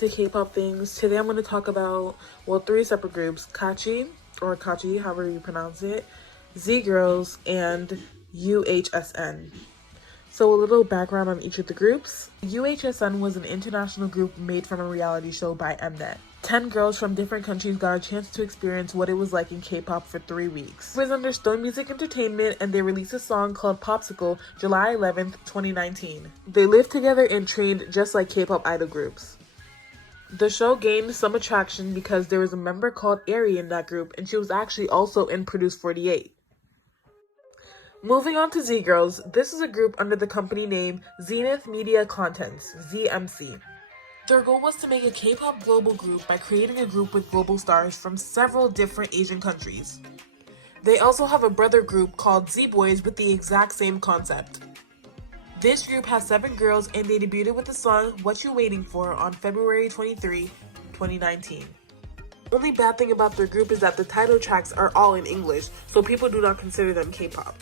to K-pop things. Today I'm going to talk about, well, three separate groups: KAACHI, or KAACHI, however you pronounce it, Z-Girls, and UHSN. So a little background on each of the groups. UHSN was an international group made from a reality show by Mnet. 10 girls from different countries got a chance to experience what it was like in K-pop for 3 weeks. It was under Stone Music Entertainment, and they released a song called Popsicle July 11th, 2019. They lived together and trained just like K-pop idol groups. The show gained some attraction because there was a member called Ari in that group, and she was actually also in Produce 48. Moving on to Z-Girls, this is a group under the company name Zenith Media Contents, ZMC. Their goal was to make a K-pop global group by creating a group with global stars from several different Asian countries. They also have a brother group called Z-Boys with the exact same concept. This group has 7 girls, and they debuted with the song What You Waiting For on February 23, 2019. The only bad thing about their group is that the title tracks are all in English, so people do not consider them K-pop.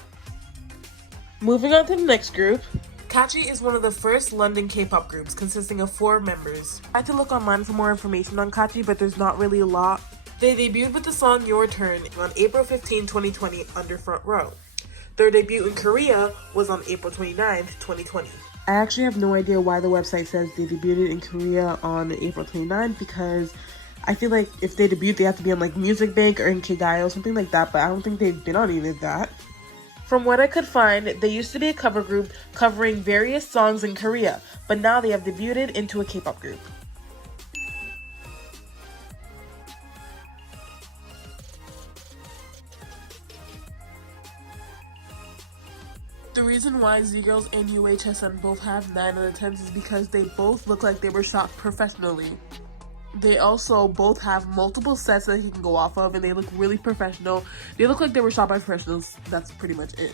Moving on to the next group. KAACHI is one of the first London K-pop groups, consisting of 4 members. I had to look online for more information on KAACHI, but there's not really a lot. They debuted with the song Your Turn on April 15, 2020 under Front Row. Their debut in Korea was on April 29, 2020. I actually have no idea why the website says they debuted in Korea on April 29, because I feel like if they debuted, they have to be on like Music Bank or in Kigayo or something like that, but I don't think they've been on any of that. From what I could find, they used to be a cover group covering various songs in Korea, but now they have debuted into a K-pop group. The reason why Z-Girls and UHSN both have 9 out of 10 is because they both look like they were shot professionally. They also both have multiple sets that you can go off of, and they look really professional. They look like they were shot by professionals. That's pretty much it.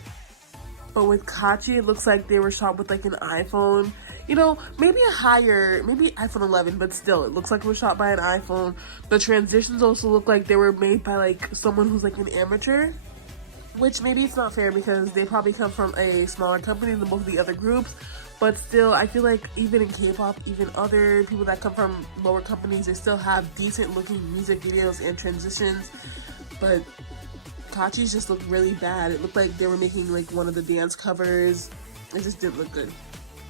But with KAACHI, it looks like they were shot with like an iPhone. You know, maybe iPhone 11, but still, it looks like it was shot by an iPhone. The transitions also look like they were made by like someone who's like an amateur. Which maybe it's not fair because they probably come from a smaller company than most of the other groups. But still, I feel like even in K-pop, even other people that come from lower companies, they still have decent looking music videos and transitions. But KAACHI's just looked really bad. It looked like they were making like one of the dance covers. It just didn't look good.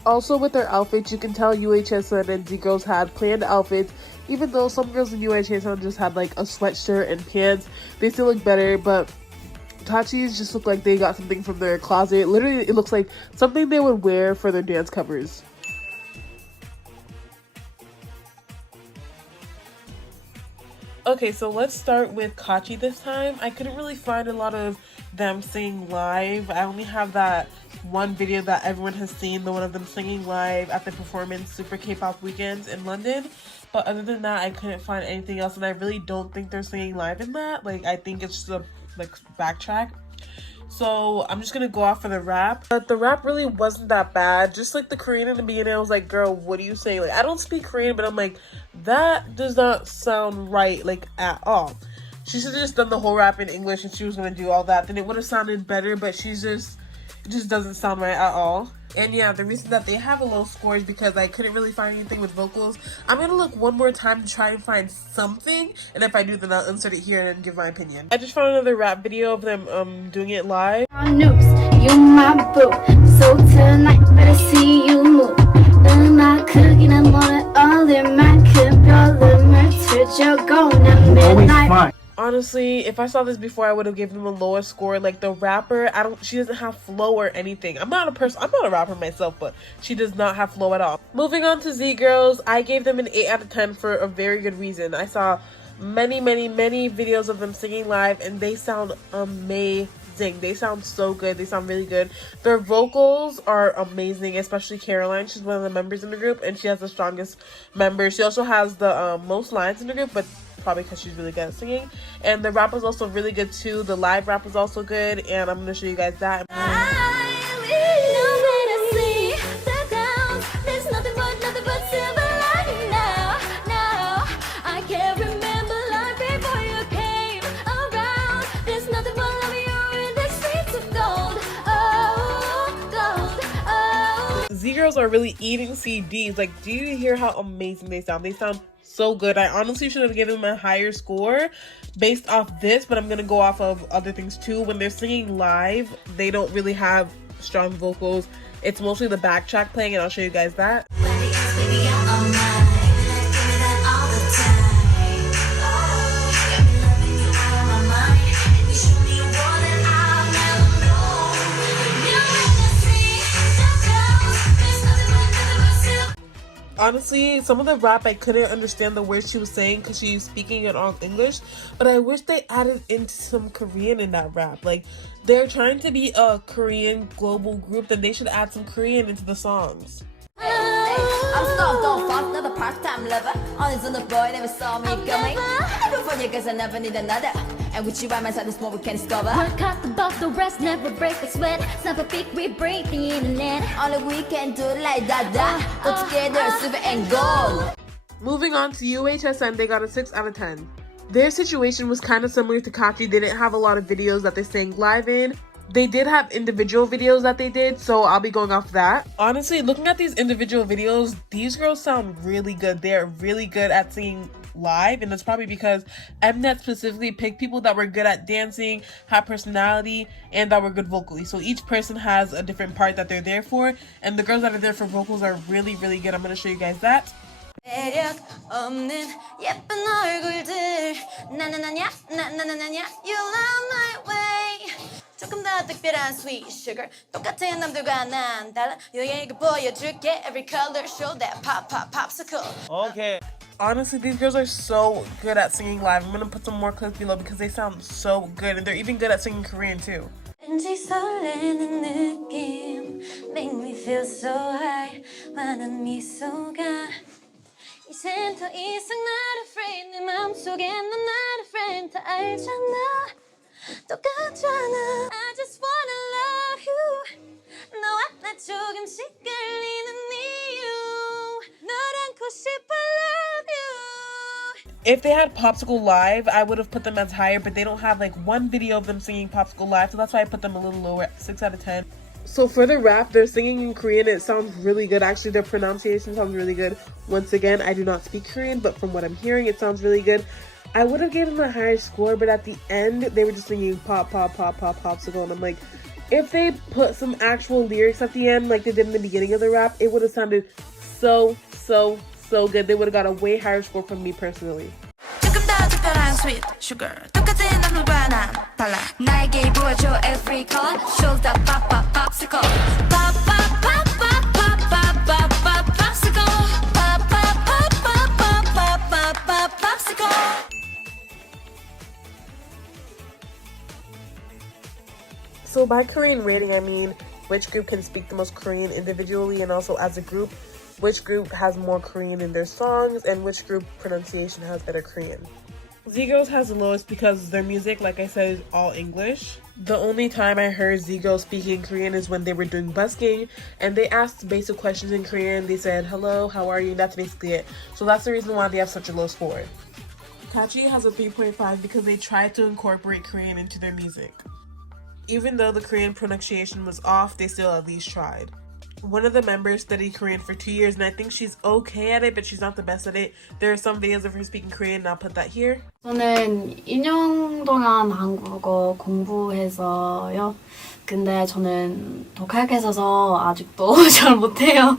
Also with their outfits, you can tell UHSN and Z-Girls had planned outfits. Even though some girls in UHSN just had like a sweatshirt and pants, they still look better. But KAACHI's just look like they got something from their closet. Literally, it looks like something they would wear for their dance covers. Okay, so let's start with KAACHI this time. I couldn't really find a lot of them singing live. I only have that one video that everyone has seen, the one of them singing live at the performance Super K-pop Weekends in London. But other than that, I couldn't find anything else, and I really don't think they're singing live in that. Like, I think it's just a backtrack. So I'm just gonna go off for the rap. But the rap really wasn't that bad. Just like the Korean in the beginning, I was like, girl, what are you saying? Like, I don't speak Korean, but I'm like, that does not sound right, like, at all. She should have just done the whole rap in English and she was gonna do all that. Then it would have sounded better, but it just doesn't sound right at all. And yeah, the reason that they have a low score is because I couldn't really find anything with vocals. I'm gonna look one more time to try and find something, and if I do, then I'll insert it here and give my opinion. I just found another rap video of them doing it live. Noobs, you my boo. So tonight, better see you move. 음악 크기는 뭐래 얼마큼 별음을 틀어주고 난 midnight. Honestly, if I saw this before, I would have given them a lower score. Like, the rapper, she doesn't have flow or anything. I'm not a rapper myself, but she does not have flow at all. Moving on to Z-Girls, I gave them an 8 out of 10 for a very good reason. I saw many videos of them singing live, and they sound amazing. They sound so good. They sound really good. Their vocals are amazing, especially Caroline. She's one of the members in the group, and she has the strongest member. She also has the most lines in the group, but probably because she's really good at singing. And the rap was also really good too. The live rap was also good, and I'm gonna show you guys that. Z-Girls are really eating CDs. Like, do you hear how amazing they sound? They sound so good. I honestly should have given them a higher score based off this, but I'm gonna go off of other things too. When they're singing live, they don't really have strong vocals. It's mostly the backtrack playing, and I'll show you guys that. Honestly, some of the rap I couldn't understand the words she was saying because she was speaking in all English, but I wish they added into some Korean in that rap. Like, they're trying to be a Korean global group, then they should add some Korean into the songs. I'm stuck, don't fuck, not a part-time lover. Only on the boy never saw me coming. I don't for you cause I never need another. And with you by my side, there's more we can discover. Work out the box, the rest never break a sweat. Snap a peak, we break the internet. Only we can do it like that. Go together, super and gold. Moving on to UHSN, they got a 6 out of 10. Their situation was kind of similar to KAACHI. They didn't have a lot of videos that they sang live in. They did have individual videos that they did, so I'll be going off that. Honestly, looking at these individual videos, these girls sound really good. They're really good at singing live, and it's probably because Mnet specifically picked people that were good at dancing, had personality, and that were good vocally. So each person has a different part that they're there for, and the girls that are there for vocals are really, really good. I'm going to show you guys that. 매력 없는 예쁜 얼굴들 나나나냐 나나나냐 You love my way 조금 더 특별한 sweet sugar 똑같은 남들과 난 달라 너에게 보여줄게 Every color show that pop pop popsicle Okay. Honestly, these girls are so good at singing live. I'm going to put some more clips below because they sound so good, and they're even good at singing Korean too. 왠지 설레는 느낌 Make me feel so high 환한 미소가 이젠 더 이상 not afraid 내 맘속에 넌 not afraid 다 알잖아 똑같잖아 I just wanna love you 너와 나 조금씩 끌리는 이유 널 안고 싶어 love you If they had Popsicle live, I would have put them as higher, but they don't have like one video of them singing Popsicle live, so that's why I put them a little lower, 6 out of 10. So for the rap, they're singing in Korean. It sounds really good. Actually, their pronunciation sounds really good. Once again, I do not speak Korean, but from what I'm hearing, it sounds really good. I would have given them a higher score, but at the end, they were just singing pop, pop, pop, pop, popsicle. And I'm like, if they put some actual lyrics at the end, like they did in the beginning of the rap, it would have sounded so, so, so good. They would have got a way higher score from me personally. 조금 더 특별한 sweet sugar 똑같은 남들과 난 달라 나에게 보여줘 every color show that pop pop popsicle pop pop pop pop pop pop pop pop popsicle pop pop pop pop pop pop pop pop popsicle So by Korean rating, I mean which group can speak the most Korean individually and also as a group, which group has more Korean in their songs, and which group pronunciation has better Korean. Z-Girls has the lowest because their music, like I said, is all English. The only time I heard Z-Girls speaking Korean is when they were doing busking, and they asked basic questions in Korean. They said, hello, how are you? And that's basically it. So that's the reason why they have such a low score. KAACHI has a 3.5 because they tried to incorporate Korean into their music. Even though the Korean pronunciation was off, they still at least tried. One of the members studied Korean for 2 years, and I think she's okay at it, but she's not the best at it. There are some videos of her speaking Korean, and I'll put that here. 저는 2년 동안 한국어 공부해서요. 근데 저는 독학해서 아직도 잘 못해요.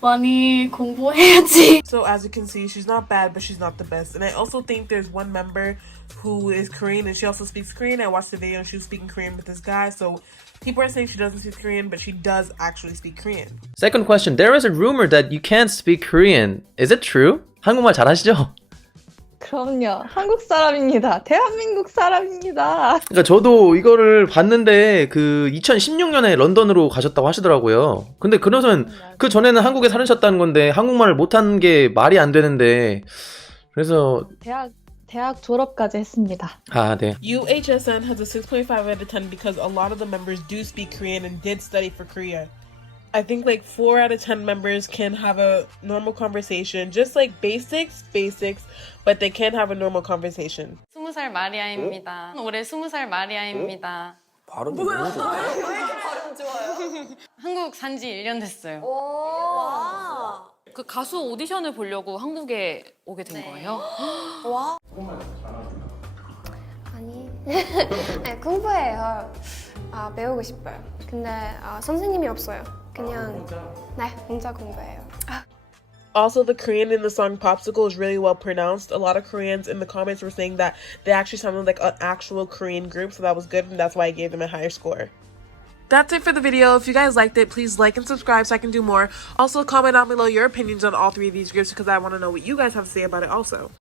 많이 공부해야지. So as you can see, she's not bad, but she's not the best. And I also think there's one member who is Korean, and she also speaks Korean. I watched the video, and she was speaking Korean with this guy, so people are saying she doesn't speak Korean, but she does actually speak Korean. Second question. There is a rumor that you can't speak Korean. Is it true? 한국말 잘하시죠? 그럼요. 한국 사람입니다. 대한민국 사람입니다. 그러니까 저도 이거를 봤는데 그 2016년에 런던으로 가셨다고 하시더라고요. 근데 그러면 그 전에는 한국에 살으셨다는 건데 한국말을 못하는 게 말이 안 되는데 그래서 대학 졸업까지 했습니다. 아, 네. UHSN has a 6.5 out of 10 because a lot of the members do speak Korean and did study for Korea. I think like 4 out of 10 members can have a normal conversation, just like basics, but they can have a normal conversation. 20살 마리아입니다. 올해 20살 마리아입니다. 발음도 너무 좋아. 안 좋아요? 한국 산지 1년 됐어요. 와. 그 가수 오디션을 보려고 한국에 오게 된 거예요? 와. 아니, 네, 공부해요. 배우고 싶어요. 근데 선생님이 없어요. 그냥 네, 혼자 공부해요. Also, the Korean in the song Popsicle is really well pronounced. A lot of Koreans in the comments were saying that they actually sounded like an actual Korean group, so that was good, and that's why I gave them a higher score. That's it for the video. If you guys liked it, please like and subscribe so I can do more. Also, comment down below your opinions on all three of these groups because I want to know what you guys have to say about it also.